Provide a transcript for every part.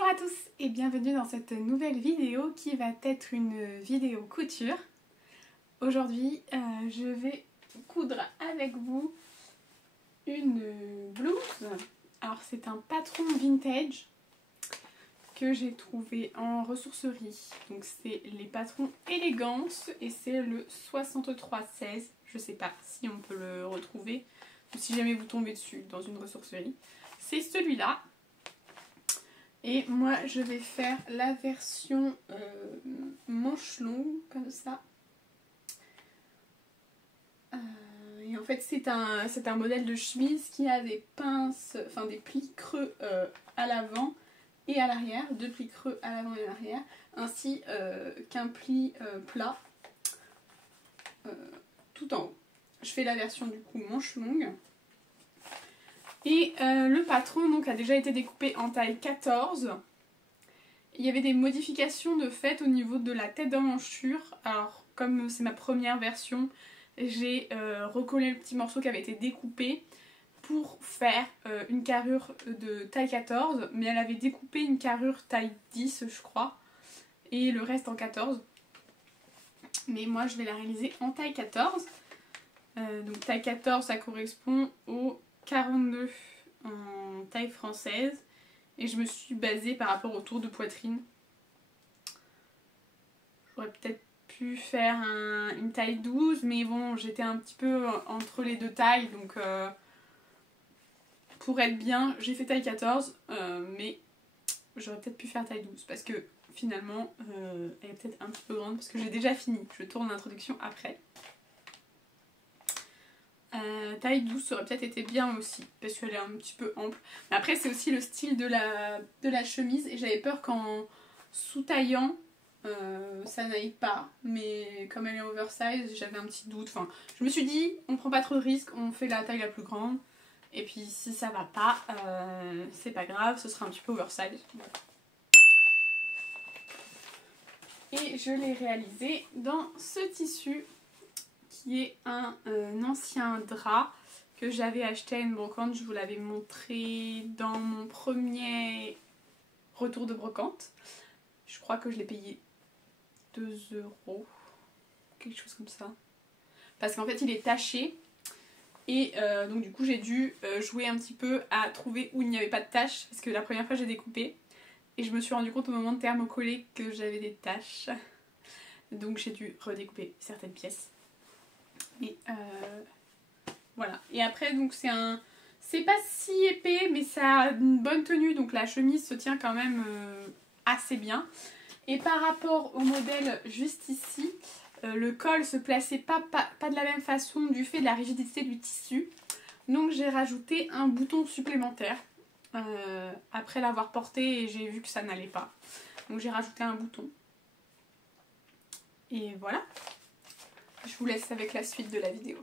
Bonjour à tous et bienvenue dans cette nouvelle vidéo qui va être une vidéo couture. Aujourd'hui, je vais coudre avec vous une blouse. Alors c'est un patron vintage que j'ai trouvé en ressourcerie. Donc c'est les patrons élégance et c'est le 6316. Je sais pas si on peut le retrouver ou si jamais vous tombez dessus dans une ressourcerie. C'est celui-là. Et moi je vais faire la version manche longue comme ça. Et en fait c'est un modèle de chemise qui a des pinces, enfin des plis creux à l'avant et à l'arrière, deux plis creux à l'avant et à l'arrière, ainsi qu'un pli plat tout en haut. Je fais la version du coup manche longue. Et le patron donc a déjà été découpé en taille 14. Il y avait des modifications de fait au niveau de la tête d'emmanchure. Alors comme c'est ma première version, j'ai recollé le petit morceau qui avait été découpé pour faire une carrure de taille 14. Mais elle avait découpé une carrure taille 10 je crois. Et le reste en 14. Mais moi je vais la réaliser en taille 14. Donc taille 14 ça correspond au 42 en taille française. Et je me suis basée par rapport au tour de poitrine. J'aurais peut-être pu faire une taille 12, mais bon, j'étais un petit peu entre les deux tailles, donc pour être bien, j'ai fait taille 14, mais j'aurais peut-être pu faire taille 12, parce que finalement, elle est peut-être un petit peu grande, parce que j'ai déjà fini. Je tourne l'introduction après. Taille 12 ça aurait peut-être été bien aussi parce qu'elle est un petit peu ample, mais après c'est aussi le style de la chemise et j'avais peur qu'en sous-taillant ça n'aille pas, mais comme elle est oversize j'avais un petit doute. Enfin je me suis dit on prend pas trop de risques, on fait la taille la plus grande et puis si ça va pas c'est pas grave, ce sera un petit peu oversize. Voilà. Et je l'ai réalisé dans ce tissu qui est un ancien drap que j'avais acheté à une brocante. Je vous l'avais montré dans mon premier retour de brocante. Je crois que je l'ai payé 2 €, quelque chose comme ça. Parce qu'en fait il est taché et donc du coup j'ai dû jouer un petit peu à trouver où il n'y avait pas de taches. Parce que la première fois j'ai découpé et je me suis rendu compte au moment de thermocoller que j'avais des taches. Donc j'ai dû redécouper certaines pièces. Et voilà. Et après donc c'est pas si épais mais ça a une bonne tenue, donc la chemise se tient quand même assez bien. Et par rapport au modèle juste ici, le col se plaçait pas de la même façon du fait de la rigidité du tissu. Donc j'ai rajouté un bouton supplémentaire après l'avoir porté et j'ai vu que ça n'allait pas. Donc j'ai rajouté un bouton. Et voilà. Je vous laisse avec la suite de la vidéo.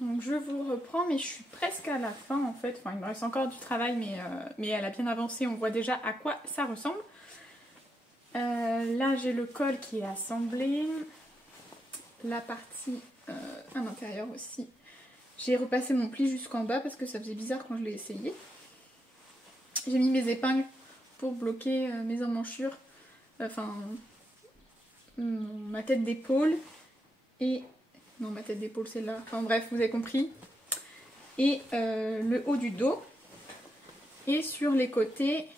Donc je vous reprends, mais je suis presque à la fin en fait. Enfin, il me reste encore du travail, mais elle a bien avancé. On voit déjà à quoi ça ressemble. Là, j'ai le col qui est assemblé. La partie à l'intérieur aussi. J'ai repassé mon pli jusqu'en bas parce que ça faisait bizarre quand je l'ai essayé. J'ai mis mes épingles pour bloquer mes emmanchures. Enfin, ma tête d'épaule et... Non, ma tête d'épaule c'est là. Enfin bref, vous avez compris. Et le haut du dos. Et sur les côtés,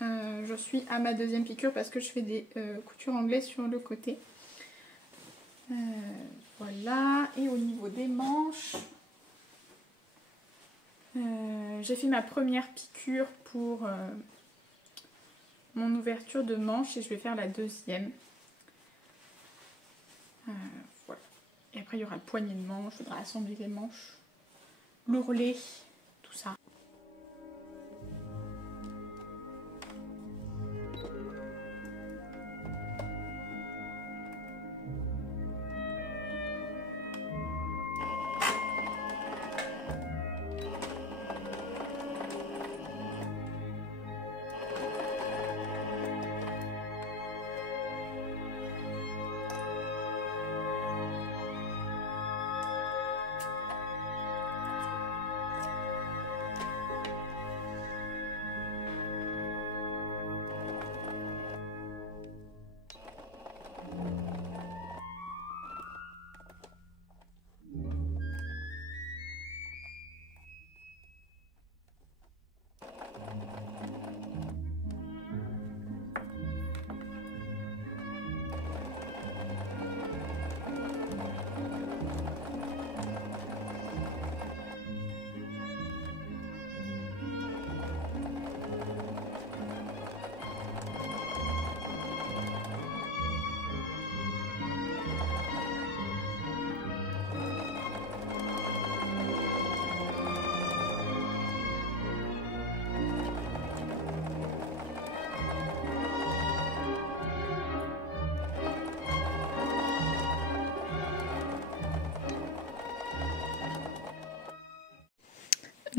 je suis à ma deuxième piqûre parce que je fais des coutures anglaises sur le côté. Voilà. Et au niveau des manches, j'ai fait ma première piqûre pour mon ouverture de manche et je vais faire la deuxième. Voilà. Et après il y aura le poignet de manche, il faudra assembler les manches, l'ourlet, tout ça.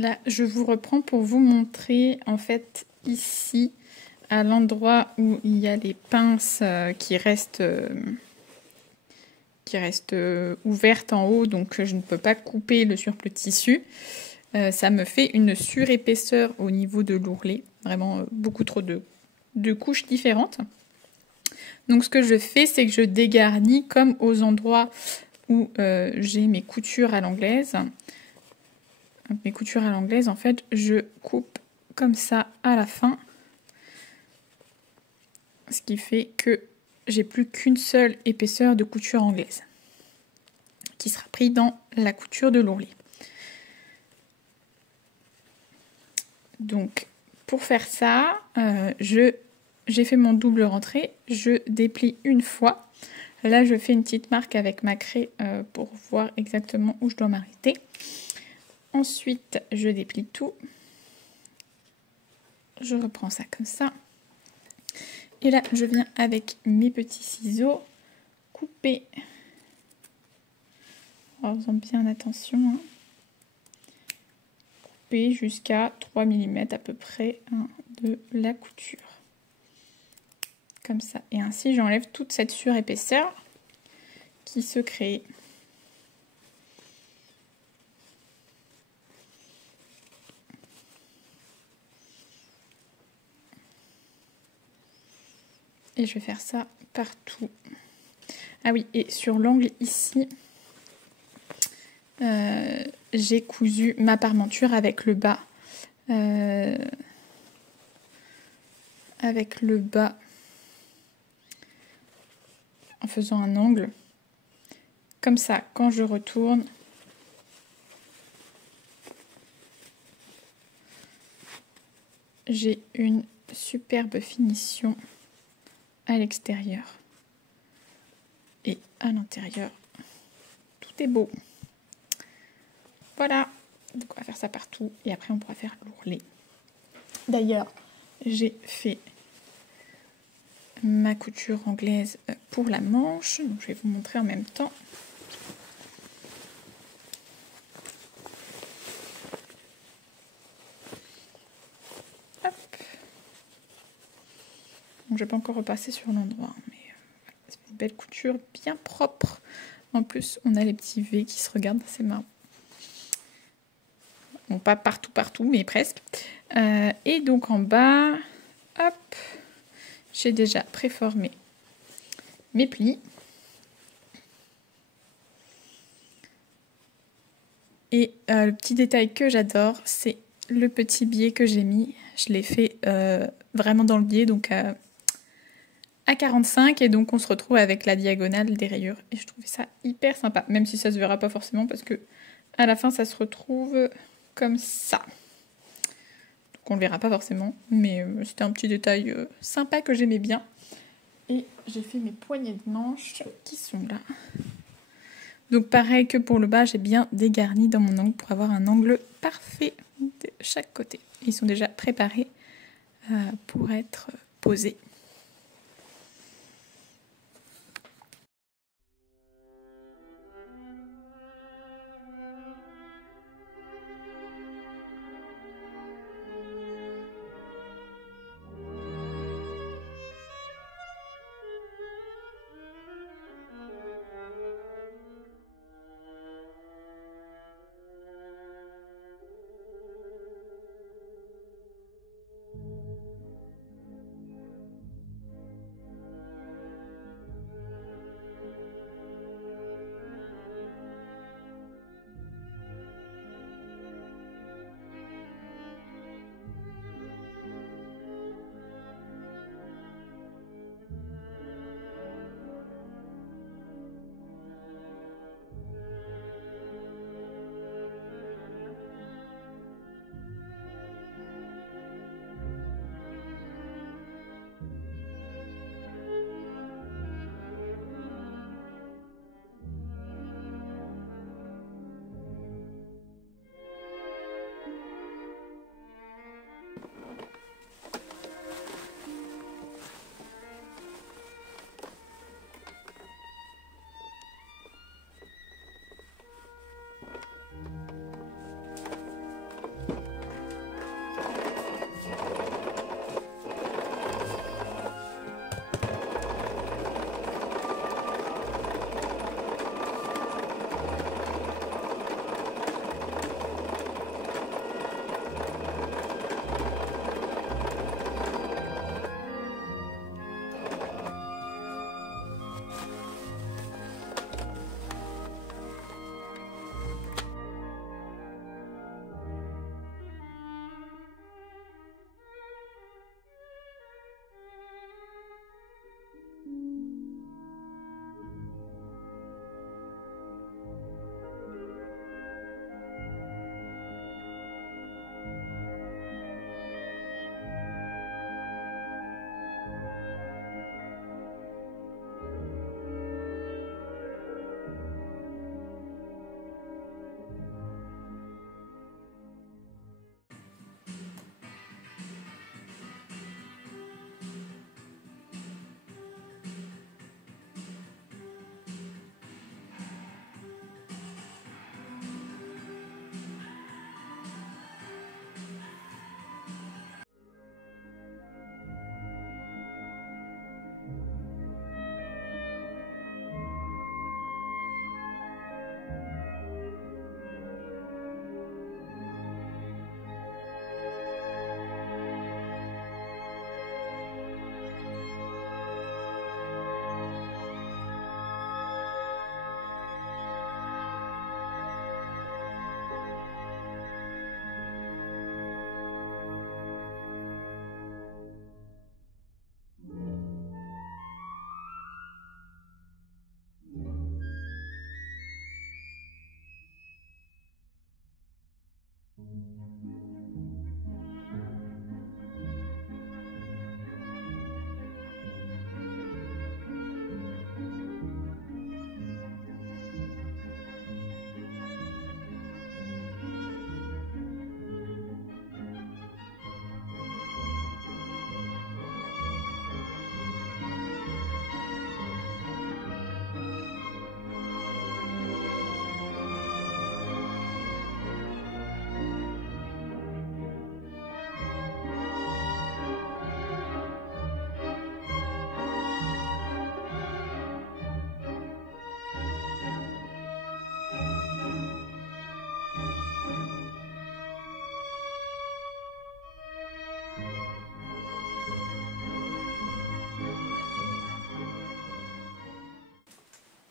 Là, je vous reprends pour vous montrer, en fait, ici, à l'endroit où il y a les pinces qui restent ouvertes en haut, donc je ne peux pas couper le surplus de tissu. Ça me fait une surépaisseur au niveau de l'ourlet, vraiment beaucoup trop de couches différentes. Donc ce que je fais, c'est que je dégarnis comme aux endroits où j'ai mes coutures à l'anglaise. Mes coutures à l'anglaise, en fait, je coupe comme ça à la fin. Ce qui fait que j'ai plus qu'une seule épaisseur de couture anglaise qui sera prise dans la couture de l'ourlet. Donc pour faire ça, j'ai fait mon double rentrée, je déplie une fois. Là je fais une petite marque avec ma craie pour voir exactement où je dois m'arrêter. Ensuite je déplie tout. Je reprends ça comme ça. Et là je viens avec mes petits ciseaux couper. En faisant bien attention. Hein. Couper jusqu'à 3 mm à peu près de la couture. Comme ça. Et ainsi j'enlève toute cette surépaisseur qui se crée. Et je vais faire ça partout. Ah oui, et sur l'angle ici, j'ai cousu ma parmenture avec le bas. En faisant un angle. Comme ça, quand je retourne, j'ai une superbe finition à l'extérieur. Et à l'intérieur, tout est beau. Voilà, donc on va faire ça partout et après on pourra faire l'ourlet. D'ailleurs, j'ai fait ma couture anglaise pour la manche, donc je vais vous montrer en même temps. Hop. Donc, je vais pas encore repasser sur l'endroit, mais c'est une belle couture bien propre. En plus, on a les petits V qui se regardent, c'est marrant. Bon, pas partout, mais presque. Et donc en bas, hop, j'ai déjà préformé mes plis. Et le petit détail que j'adore, c'est le petit biais que j'ai mis. Je l'ai fait vraiment dans le biais, donc à 45, et donc on se retrouve avec la diagonale des rayures. Et je trouvais ça hyper sympa, même si ça se verra pas forcément, parce que à la fin ça se retrouve comme ça. Donc on le verra pas forcément, mais c'était un petit détail sympa que j'aimais bien. Et j'ai fait mes poignées de manches qui sont là. Donc pareil que pour le bas, j'ai bien dégarni dans mon angle pour avoir un angle parfait de chaque côté. Ils sont déjà préparés pour être posés.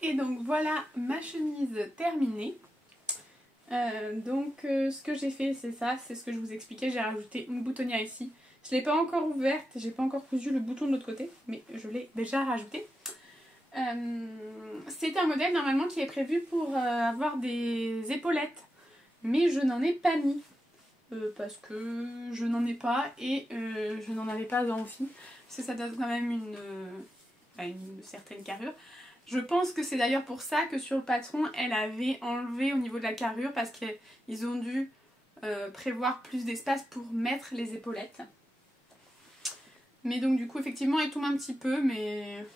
Et donc voilà ma chemise terminée. Ce que j'ai fait c'est ça, c'est ce que je vous expliquais, j'ai rajouté une boutonnière ici. Je ne l'ai pas encore ouverte, j'ai pas encore cousu le bouton de l'autre côté, mais je l'ai déjà rajouté. C'est un modèle normalement qui est prévu pour avoir des épaulettes, mais je n'en ai pas mis. Parce que je n'en ai pas et je n'en avais pas envie. Parce que ça donne quand même une certaine carrure. Je pense que c'est d'ailleurs pour ça que sur le patron, elle avait enlevé au niveau de la carrure. Parce qu'ils ont dû prévoir plus d'espace pour mettre les épaulettes. Mais donc du coup, effectivement, elle tombe un petit peu. Mais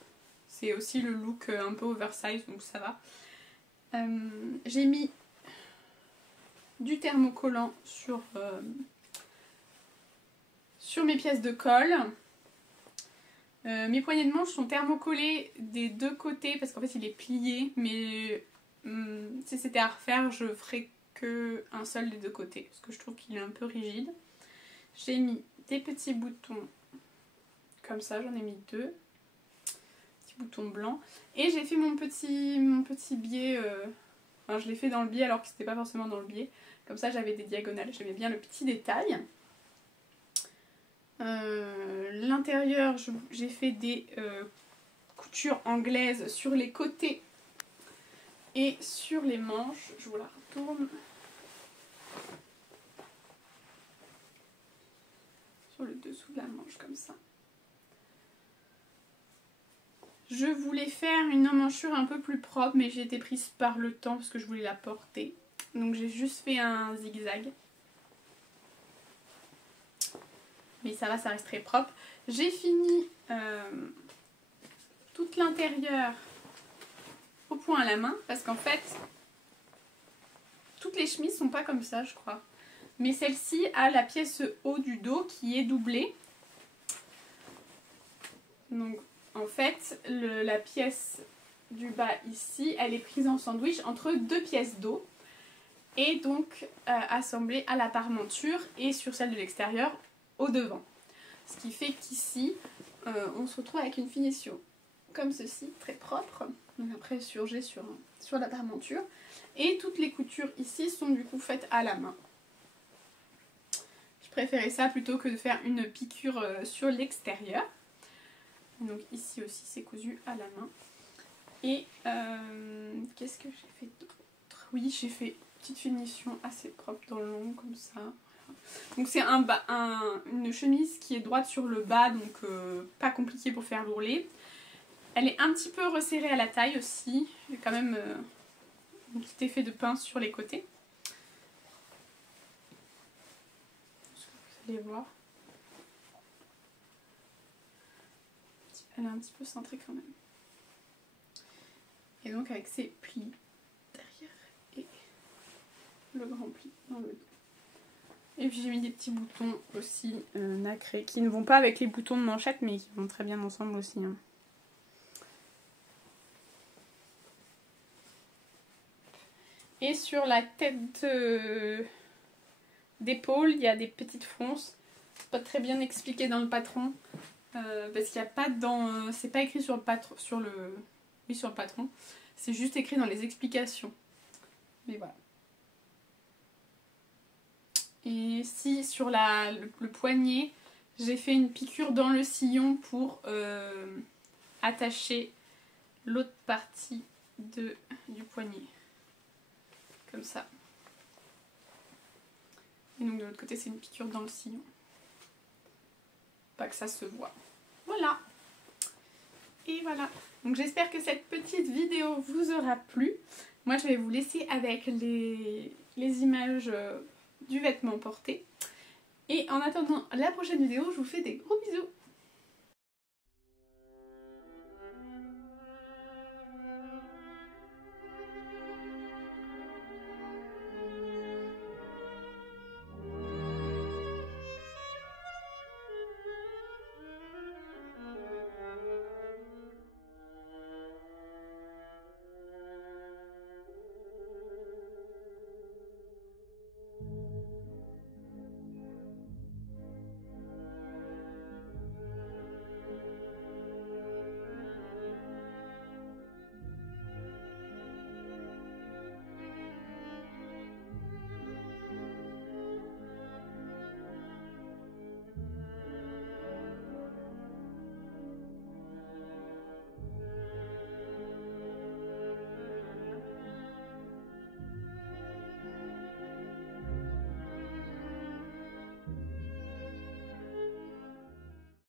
c'est aussi le look un peu oversize, donc ça va. J'ai mis du thermocollant sur mes pièces de colle. Mes poignets de manche sont thermocollés des deux côtés parce qu'en fait il est plié, mais si c'était à refaire je ferais que un seul des deux côtés parce que je trouve qu'il est un peu rigide. J'ai mis des petits boutons comme ça, j'en ai mis deux petits boutons blancs et j'ai fait mon petit biais. Enfin, je l'ai fait dans le biais alors que c'était pas forcément dans le biais. Comme ça j'avais des diagonales, j'aimais bien le petit détail. L'intérieur, j'ai fait des coutures anglaises sur les côtés et sur les manches. Je vous la retourne. Sur le dessous de la manche comme ça. Je voulais faire une emmanchure un peu plus propre, mais j'ai été prise par le temps parce que je voulais la porter. Donc j'ai juste fait un zigzag. Mais ça va, ça reste très propre. J'ai fini tout l'intérieur au point à la main. Parce qu'en fait, toutes les chemises sont pas comme ça, je crois. Mais celle-ci a la pièce haut du dos qui est doublée. Donc en fait, la pièce du bas ici, elle est prise en sandwich entre deux pièces d'eau. Et donc assemblée à la parmenture et sur celle de l'extérieur au devant. Ce qui fait qu'ici, on se retrouve avec une finition comme ceci, très propre. Donc après surgé sur la parmenture. Et toutes les coutures ici sont du coup faites à la main. Je préférais ça plutôt que de faire une piqûre sur l'extérieur. Donc ici aussi c'est cousu à la main. Et qu'est-ce que j'ai fait d'autre? Oui, j'ai fait une petite finition assez propre dans le long comme ça. Donc c'est une chemise qui est droite sur le bas, donc pas compliqué pour faire l'ourlet. Elle est un petit peu resserrée à la taille aussi. Il y a quand même un petit effet de pince sur les côtés. Vous allez voir. Elle est un petit peu cintrée quand même. Et donc avec ses plis derrière et le grand pli dans le dos. Et puis j'ai mis des petits boutons aussi nacrés qui ne vont pas avec les boutons de manchette mais qui vont très bien ensemble aussi. Hein. Et sur la tête d'épaule, il y a des petites fronces. C'est pas très bien expliqué dans le patron parce qu'il n'y a pas dans. C'est pas écrit sur le patron. Sur le patron. C'est juste écrit dans les explications. Mais voilà. Et si sur le poignet, j'ai fait une piqûre dans le sillon pour attacher l'autre partie du poignet. Comme ça. Et donc de l'autre côté, c'est une piqûre dans le sillon. Pas que ça se voit. Voilà. Et voilà. Donc j'espère que cette petite vidéo vous aura plu. Moi, je vais vous laisser avec les images du vêtement porté. Et en attendant la prochaine vidéo, je vous fais des gros bisous.